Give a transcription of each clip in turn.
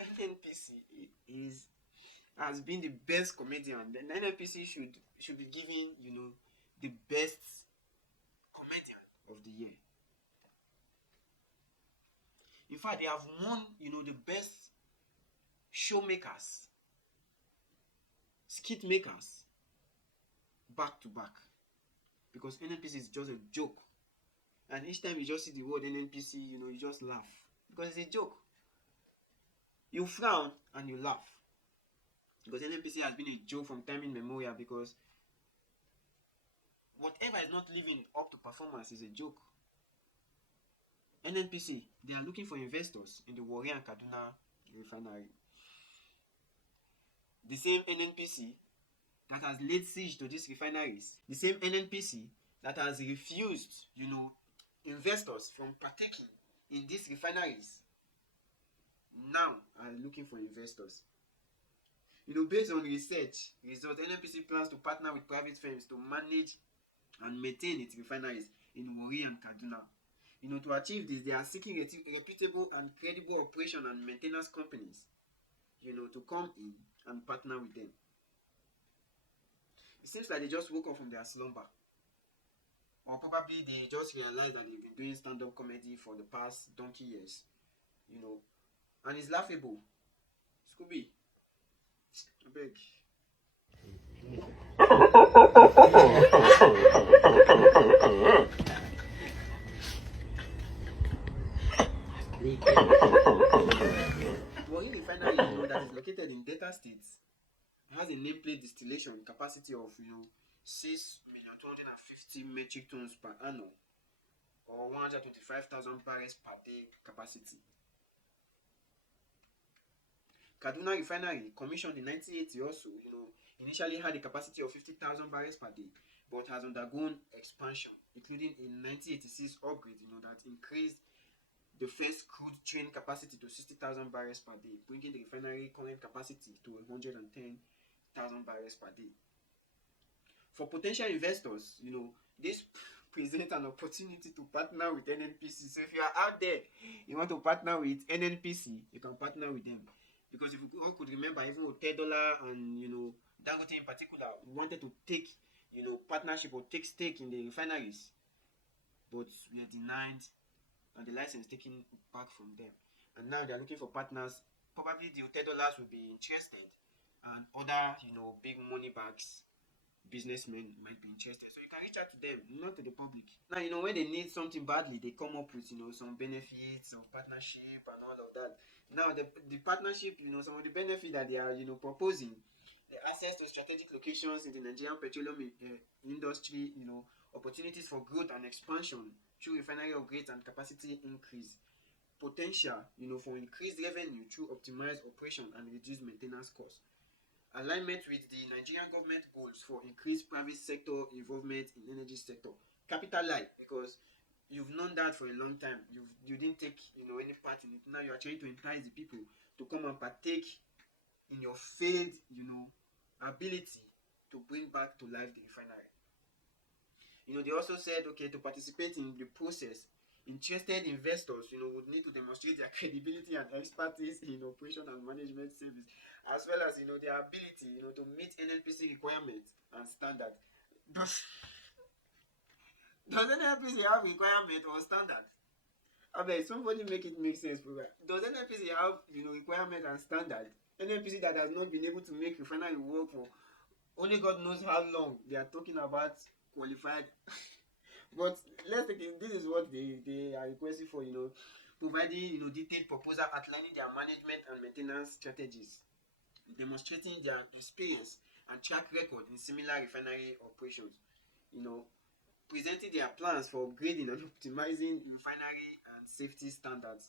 NNPC is has been the best comedian. Then Nnpc should be given, the best comedian of the year. In fact, they have won, the best showmakers, skit makers, back to back. Because Nnpc is just a joke. And each time you just see the word Nnpc, you just laugh. Because it's a joke. You frown and you laugh. Because Nnpc has been a joke from time immemorial, because whatever is not living up to performance is a joke. Nnpc, they are looking for investors in the Warri and Kaduna refinery. The same Nnpc that has laid siege to these refineries. The same Nnpc that has refused, investors from partaking in these refineries, now are looking for investors. Based on research results, Nnpc plans to partner with private firms to manage and maintain its refineries in Warri and Kaduna. To achieve this, they are seeking reputable and credible operation and maintenance companies, to come in and partner with them. It seems like they just woke up from their slumber. Or probably they just realized that they've been doing stand-up comedy for the past donkey years. And it's laughable. Scooby, I beg. Warri Refinery, that is located in Delta State, has a nameplate distillation capacity of 6,250,000 metric tons per annum, or 125,000 barrels per day capacity. Kaduna Refinery, commissioned in 1980 also, initially had a capacity of 50,000 barrels per day, but has undergone expansion, including in 1986 upgrade, that increased the first crude train capacity to 60,000 barrels per day, bringing the refinery current capacity to 110,000 barrels per day. For potential investors, this presents an opportunity to partner with Nnpc. So if you are out there, you want to partner with Nnpc, you can partner with them. Because if you could remember, even Otedola and Dangote in particular wanted to take partnership or take stake in the refineries, but we are denied and the license taken back from them. And now they are looking for partners. Probably the Otedolas will be interested, and other big money bags, businessmen might be interested. So you can reach out to them, not to the public. Now when they need something badly, they come up with some benefits of partnership and all of that. Now the partnership, some of the benefits that they are proposing, the access to strategic locations in the Nigerian petroleum industry, opportunities for growth and expansion through refinery upgrades and capacity increase, potential for increased revenue through optimized operation and reduced maintenance costs, alignment with the Nigerian government goals for increased private sector involvement in energy sector, capital light, because you've known that for a long time. You didn't take any part in it. Now you are trying to entice the people to come and partake in your failed ability to bring back to life the refinery. They also said, okay, to participate in the process, interested investors would need to demonstrate their credibility and expertise in operation and management service, as well as their ability to meet Nnpc requirements and standards. Does Nnpc have requirement or standard? Okay, somebody make it make sense, bro. Does Nnpc have requirement and standard? Nnpc that has not been able to make refinery work for only God knows how long. They are talking about qualified. But let's take it. This is what they are requesting for, providing detailed proposal outlining their management and maintenance strategies, demonstrating their experience and track record in similar refinery operations, presenting their plans for upgrading and optimizing refinery and safety standards.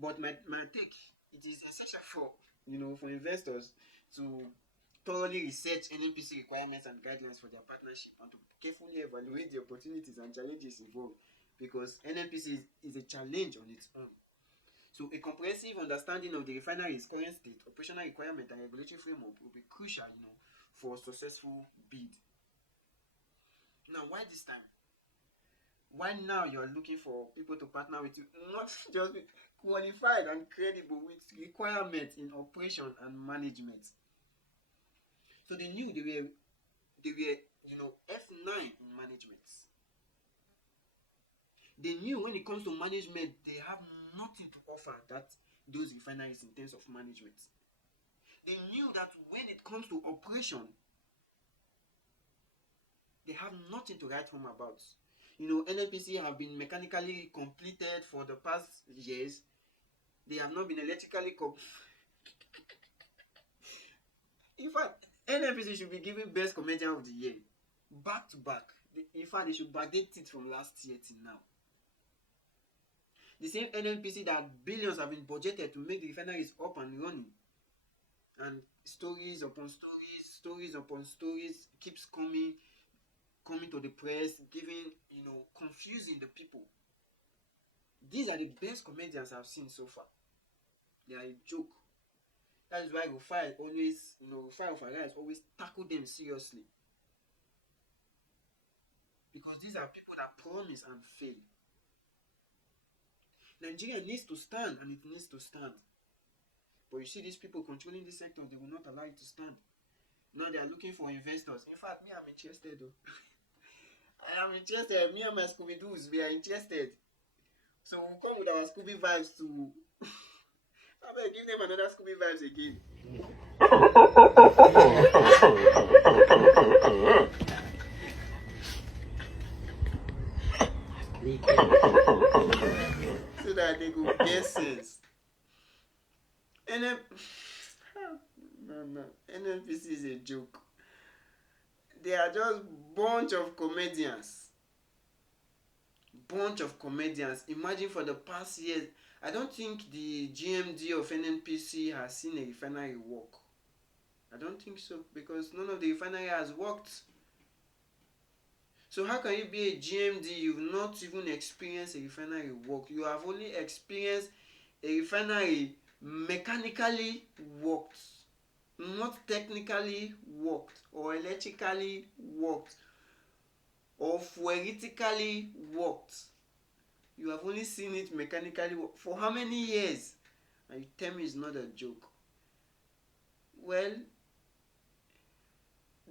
But my take, it is essential for investors to thoroughly research Nnpc requirements and guidelines for their partnership, and to carefully evaluate the opportunities and challenges involved, because Nnpc is a challenge on its own. So a comprehensive understanding of the refinery's current state, operational requirement, and regulatory framework will be crucial, for a successful bid. Now, why this time? Why now you're looking for people to partner with you, not just be qualified and credible with requirements in operation and management. So they knew they were F9 in management. They knew when it comes to management, they have nothing to offer that those refineries in terms of management. They knew that when it comes to operation, they have nothing to write home about. Nnpc have been mechanically completed for the past years. They have not been electrically In fact, Nnpc should be given best comedian of the year, back to back. In fact, they should backdate it from last year till now. The same Nnpc that billions have been budgeted to make the refineries up and running, and stories upon stories upon stories keeps coming to the press, giving confusing the people. These are the best comedians I've seen so far. They are a joke. That is why Rufai always, Rufai of Arise always tackle them seriously. Because these are people that promise and fail. Nigeria needs to stand, and it needs to stand. But you see these people controlling this sector, they will not allow it to stand. Now they are looking for investors. In fact, me, I'm interested though. I am interested. Me and my Scooby-Doos, we are interested. So we'll come with our Scooby vibes to... I better give them another Scooby vibes again. So that they go get sense. No. Nnpc is a joke. They are just bunch of comedians. Imagine for the past years, I don't think the GMD of Nnpc has seen a refinery work. I don't think so, because none of the refinery has worked. So how can you be a GMD? You've not even experienced a refinery work. You have only experienced a refinery mechanically worked, not technically worked, or electrically worked, or theoretically worked. You have only seen it mechanically work. For how many years? And you tell me it's not a joke. Well,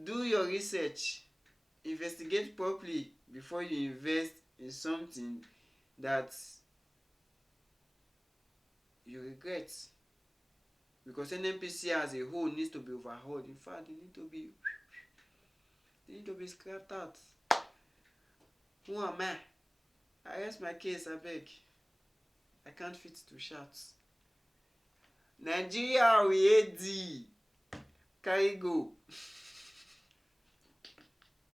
do your research. Investigate properly before you invest in something that you regret. Because Nnpc as a whole needs to be overhauled. In fact, they need to be scrapped out. Who am I? I rest my case, I beg. I can't fit to shout. Nigeria, we hate thee. Carry go.